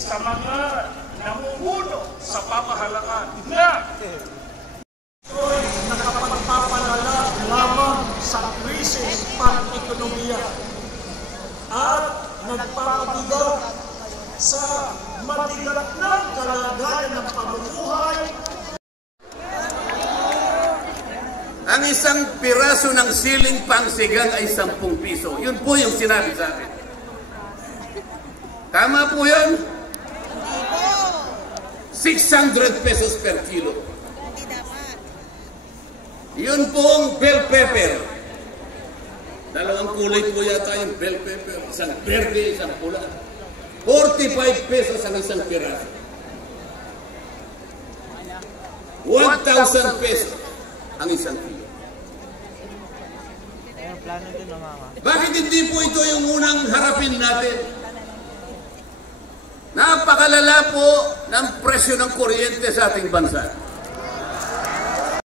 sa mga namumuno sa pamahalaan na ito'y nakapagpapalala lamang sa krisis pang-ekonomiya at nagpapabigat sa mabigat ng kalagayan ng pamumuhay. Ang isang piraso ng siling pangsigang ay 10 piso. Yun po yung sinabi sa akin. Tama po yun? 600 pesos per kilo. Yun pong bell pepper. Dalawang kulay po yata yung bell pepper. Isang verde, isang pula. 45 pesos ang isang piraso. 1,000 pesos ang isang kilo. Bakit hindi po ito yung unang harapin natin? Napakalala po ng presyo ng kuryente sa ating bansa.